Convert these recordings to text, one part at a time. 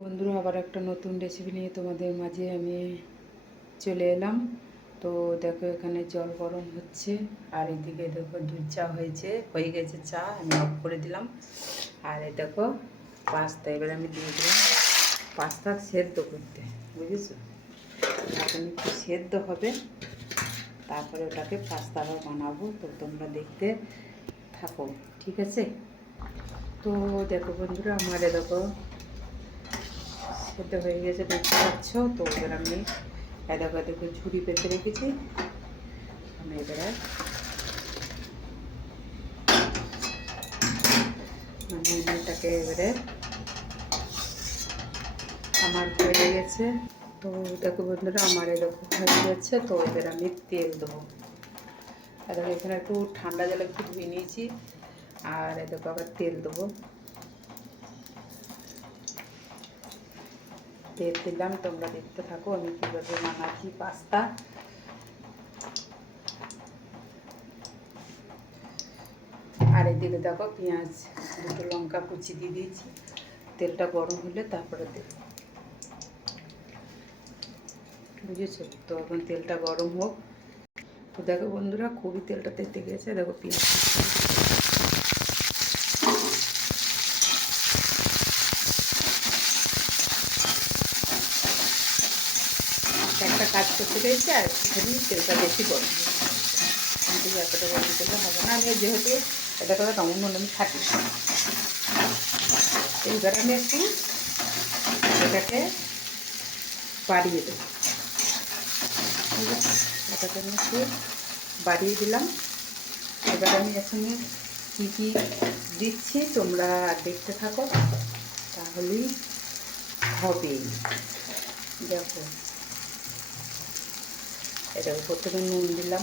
বন্ধুরা, আবার একটা নতুন রেসিপি নিয়ে তোমাদের মাঝে আমি চলে এলাম। তো দেখো, এখানে জল গরম হচ্ছে আর এদিকে দেখো দুধ চা হয়ে গেছে, চা আমি অফ করে দিলাম। আর এই দেখো পাস্তা, এবার আমি দিয়ে দিলাম পাস্তা সেদ্ধ করতে, বুঝেছো? এখন একটু সেদ্ধ হবে, তারপরে ওটাকে পাস্তা আবার বানাবো। তো তোমরা দেখতে থাকো, ঠিক আছে? তো দেখো বন্ধুরা, আমার দেখো সেদ্ধ হয়ে গেছে, দেখতে পাচ্ছ। তো এবার আমি দেখো ঝুড়ি পেতে রেখেছি। আমি এবারে এটাকে এবারে আমার হয়ে গেছে। তো দেখো বন্ধুরা, আমার দেখো হয়ে গেছে। তো এবার আমি তেল দেবো। দেখো এখানে একটু ঠান্ডা জলে একটু ধুয়ে নিয়েছি। আর দেখো আবার তেল দেবো। তেল দিলাম, তোমরা দেখতে থাকো আমি কীভাবে বানাচ্ছি পাস্তা। আর এদিকে দেখো পেঁয়াজ, দুটো লঙ্কা কুচি দিয়ে দিয়েছি। তেলটা গরম হলে তারপরে দেব, বুঝেছো? তো এখন তেলটা গরম হোক। তো দেখো বন্ধুরা, খুবই তেলটা তেতে গেছে। দেখো পেঁয়াজ একটা কাজ করতে পেরেছি, আর একটুখানি তেলটা বেশি গরম কিন্তু এতটা গরম তেলটা হবে না। আমি যেহেতু এটা করে তেমন আমি থাকি, এইবার আমি একটু এটাকে বাড়িয়ে দেবো। ঠিক আছে, এটাকে আমি একটু বাড়িয়ে দিলাম। এবার আমি এখানে কী কী দিচ্ছি তোমরা দেখতে থাকো, তাহলেই হবে। দেখো, এটা প্রথমে নুন দিলাম,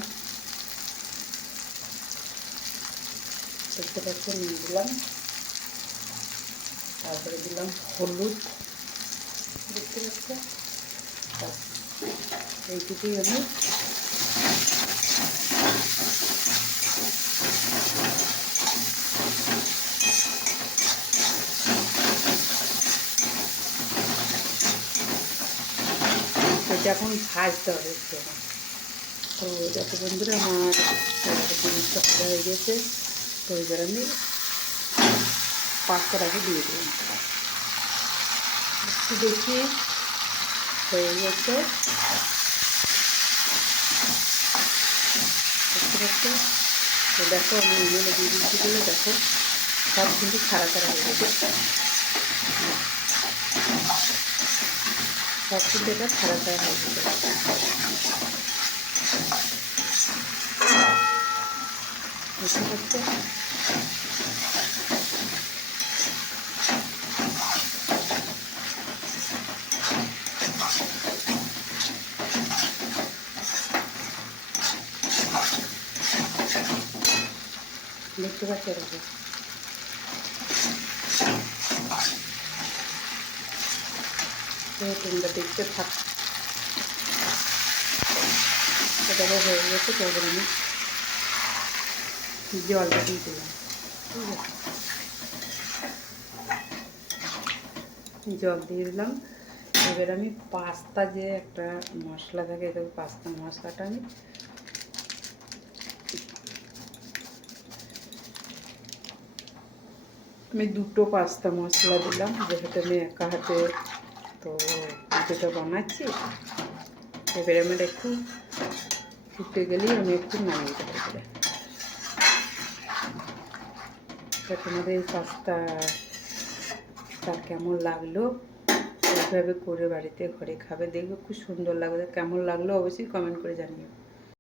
দেখতে পাচ্ছ, নুন দিলাম। তারপরে দিলাম হলুদ, দেখতে পাচ্ছ। এইটুকুই আমি এটা এখন ভাজতে হবে একটু। তো দেখো বন্ধুরা, আমার জিনিসটা ভাজা হয়ে গেছে। তো এবার আমি পাস্তাটাকে দিয়ে দিলাম। একটু বেশি হয়ে গেছে, দেখতে পাচ্ছ। তো দেখো আমি এগুলো দিয়ে দিচ্ছি বলে দেখো সব কিন্তু ছাড়া ছাড়া হয়ে গেছে। সব কিন্তু এটা ছাড়া ছাড়া হয়ে গেছে, বুঝতে পারছো? দেখতে পাচ্ছ? দেখো তো তোমরা দেখতে থাক। এটাকে হয়ে গেছে। তো এবার আমি জলটা দিয়ে দিলাম, ঠিক আছে? জল দিয়ে দিলাম। এবার আমি পাস্তা যে একটা মশলা থাকে, দেখো পাস্তা মশলাটা আমি দুটো পাস্তা মশলা দিলাম, যেহেতু আমি একা হাতে তো যেটা বানাচ্ছি। এবারে আমার একটু ফুটে গেলেই আমি একটু নামিয়ে দেবো। তোমাদের এই পাস্তা কেমন লাগলো, এইভাবে করে বাড়িতে ঘরে খাবে, দেখবে খুব সুন্দর লাগবে। কেমন লাগলো অবশ্যই কমেন্ট করে জানিও।